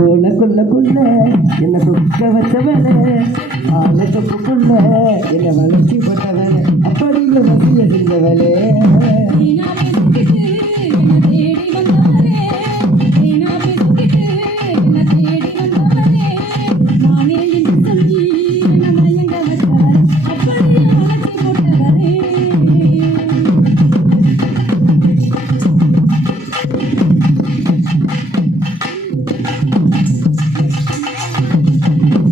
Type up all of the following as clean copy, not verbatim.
சோழக்குள்ளக்குள்ள என்ன சொக்க வச்சவன ஆளை தொப்புக்குள்ள என்ன வளர்ச்சி போட்டவன அப்படியில் வசிய செஞ்சவளே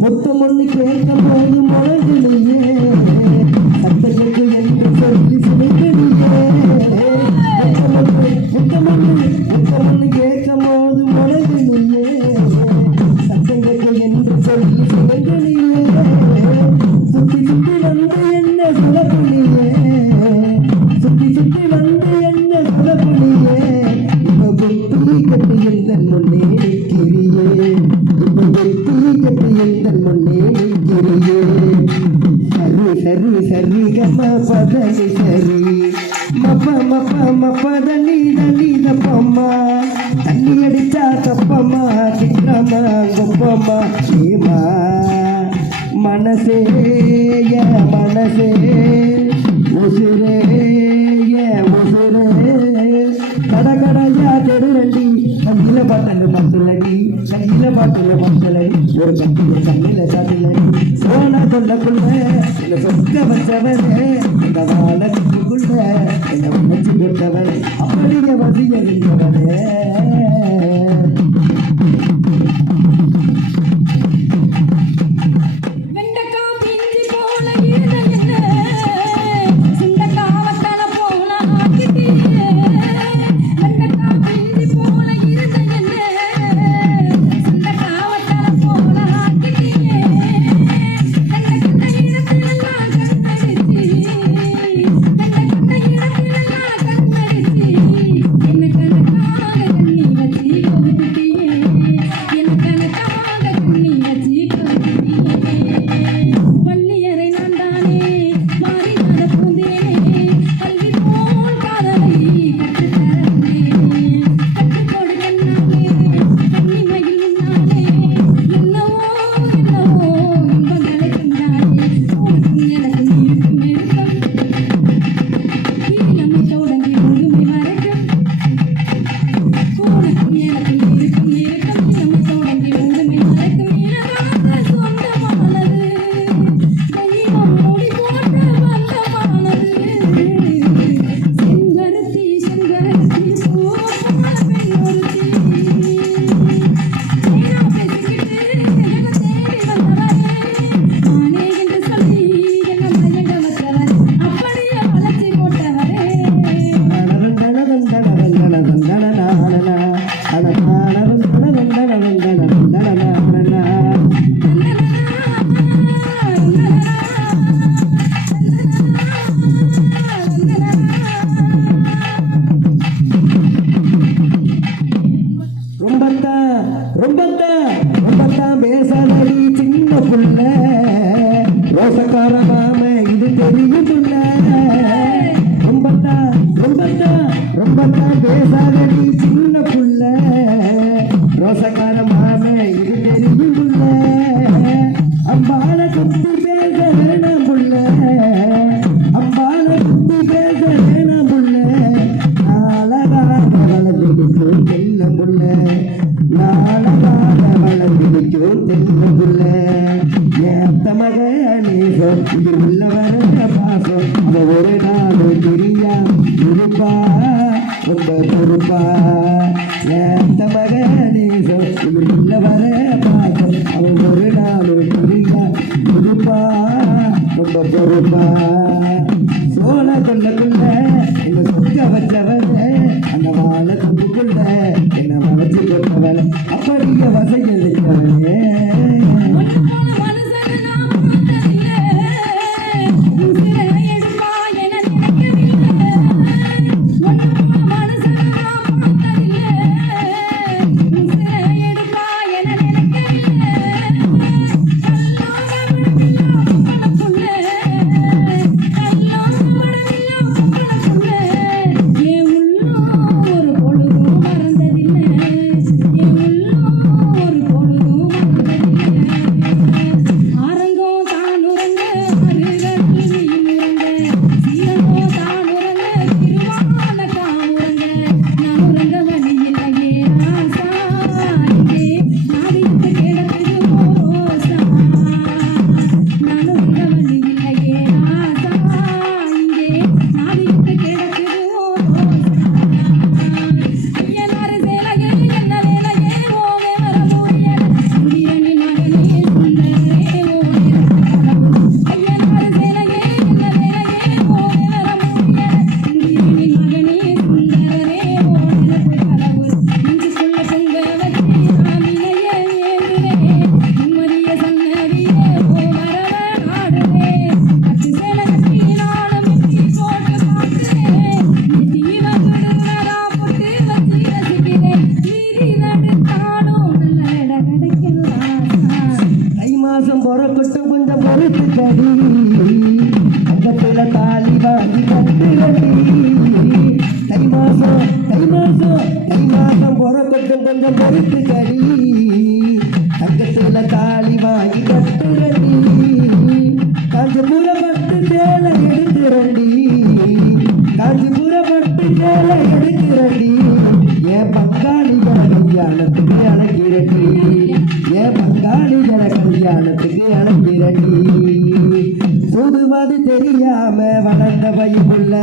மொத்தமொன்னு கேட்கும் போது முழங்கலையே சட்டத்துக்கு என்று சொல்லி சுமைக்கலையே மொத்தமொன்னு கேட்கும் போது முழங்கலையே சட்டத்துக்கு என்று சொல்லி சுமைக்கலையே சுத்தி சுத்தி வந்து என்ன சுலப்புலையே சுத்தி சுத்தி வந்து என்ன சுலப்புலையே இப்ப குட்டி கட்டியில் தன் முன்னே நிற்கிறியே இப்ப குட்டி கட்டியில் தன் முன்னே நிற்கிறியே சரி சரி சரி கம பதனி சரி மப்ப மப்ப மப்ப தண்ணி தண்ணி தப்பம்மா தண்ணி அடிச்சா தப்பம்மா கிட்டம்மா கொப்பம்மா ஏமா மனசே ஏ மனசே உசுரே ஏ உசுரே கடகடையா தெருவண்டி கையில பாட்டல் மக்களடி கையில பாட்டல் மக்களடி ஒரு கட்டில கண்ணில காட்டிலடி சோனா சொல்லக்குள்ள என்ன சொக்க வச்சவனே இந்த வாழக்குள்ள என்ன உணர்ச்சி போட்டவனே அப்படியே வசிய இருந்தவனே ரொம்பத்தான் பேசாதடி சின்ன புள்ள ரோசக்கார மாம இது தெரியும் புள்ள ரொம்பத்தான் பேசாதடி சின்ன புள்ள ரோசக்கார மாம இது தெரியும் புள்ள அம்பால குத்தி பேச வேணாம் புள்ள அம்பால குத்தி பேச வேணாம் புள்ள நாளகாக வளர்ந்துக்கும் தெல்ல புள்ள நாளகாக வளர்ந்துக்கும் தெல்ல புள்ள ஏத்த மக நேசம் இது உள்ளவர பாசம் அவ ஒரு நாடு தெரியா இருப்பா ரொம்ப பொறுப்பா ஏத்த மக நேசம் இது உள்ளவர பாசம் அவ ஒரு நாடு தெரியா இருப்பா ரொம்ப பொறுப்பா சோழ கொள்ளக்குள்ள இந்த சொக்க வச்சவன அந்த வாழை துப்புக்குள்ள என்ன வளர்ச்சி போட்டவன அப்படியே வசையில் இருக்கிறவனே கட்டுரடி தங்கத்துல தாலி வாங்கி கட்டுரடி தை மாசம் பொறக்கட்டும் கொஞ்சம் பொறுத்து கடி தங்கத்துல தாலி வாங்கி கட்டுரடி காஞ்சிபுரம் பட்டு சேலை எடுக்கிறடி காஞ்சிபுரம் பட்டு சேலை எடுக்கிறடி என் பங்காளிகள கல்யாணத்துக்கு அழைக்கிறடி என் பங்காளிகள கல்யாணத்துக்கு அழைக்கிறடி சுடுவது தெரியாம வளர்ந்த வயப்புள்ள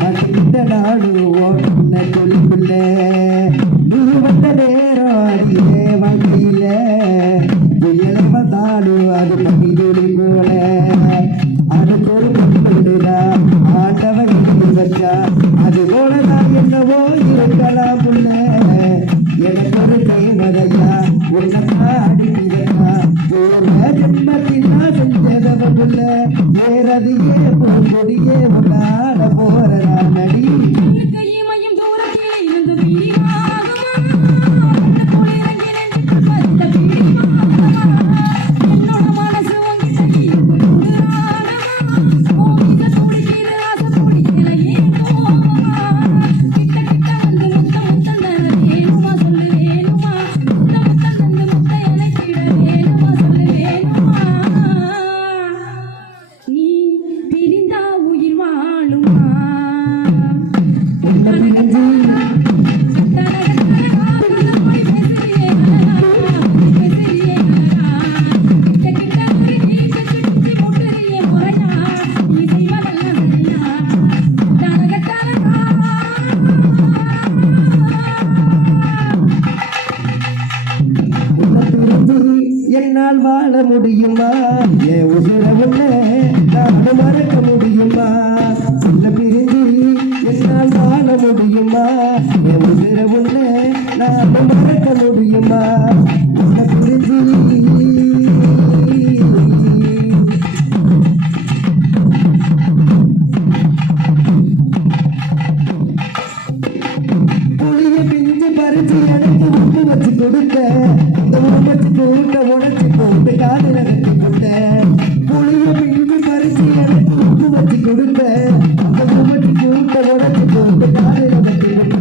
மகிழ்ந்த நாடுவோம் கொள்ளுக்குள்ள நீ வந்த நேரம் அடியே வண்டியில புயல வந்தாலும் அது பகிதொலி போல அதுக்கு ஒரு பொண்ணுதான் ஆண்டவன் வச்சா அது போலதான் என்னவோ இருக்கலாம் புள்ள எனக்கு ஒரு கைமதையா உன்னதா அடிக்கிறா ஜென்மத்தில் நான் செஞ்சதவனுள்ள வேறதையே பொங்கொடியே உன்னாட போறதா நடி என்னால் வாழ முடியுமா என் உசுர உன்ன நான் மறக்க முடியுமா உன்ன பிரிஞ்சு என்னால் வாழ முடியுமா என் உசுர உன்ன நான் மறக்க முடியுமா உன்ன பிரிஞ்சு புளிய பிஞ்சு பறிச்சு எனக்கு உப்பு வச்சு கொடுத்த உடச்சு போட்ட உடச்சு போட்டு காதல கட்டி கொடுத்த புளிய பிஞ்சு பறிச்சு எனக்கு உப்பு வச்சு கொடுத்த அந்த உடச்சு போட்ட உடச்சு போட்டு காதல கட்டி கொடுத்த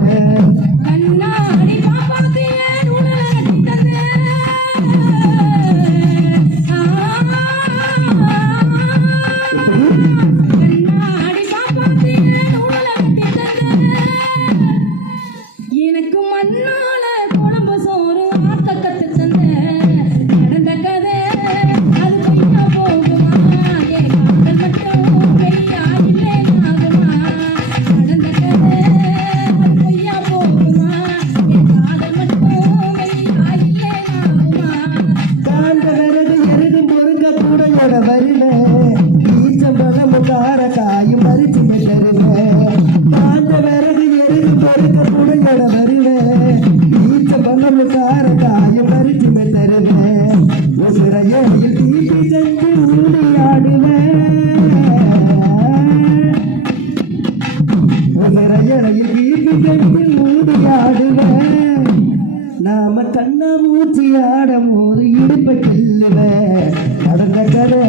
எனக்கு மண்ணால குழம்பு சோறு ஆக்க கத்து தந்த நடந்த கதை அது பொய்யா போகுமா என் காதல் மட்டும் பெய்யா இல்லை ஆகுமா நடந்த கதை அது பொய்யா போகுமா என் காதல் மட்டும் பெய்யா இல்லை ஆகுமா காந்த விறகு எருதும் பொறுங்க கூடையோட வருவேன் ஈச்சம்பழம் கார காயும் பறிச்சு தருவேன் காந்த விறகு எருது பொறுங்க கூடையோட வருவேன் ஈச்சம்பழம் கார காயும் பறிச்சு தருவேன் உசுரையில் தீட்டி செஞ்சு ஊடி ஆடுவேன் உசுரையில் தீட்டி செஞ்சு ஊடி ஆடுவேன் நாம கண்ணா மூச்சு ஆடும் போது இடுப்பை கிள்ளுவேன் நடந்த கதை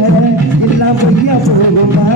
எல்லாம் பொய்யா போகுமா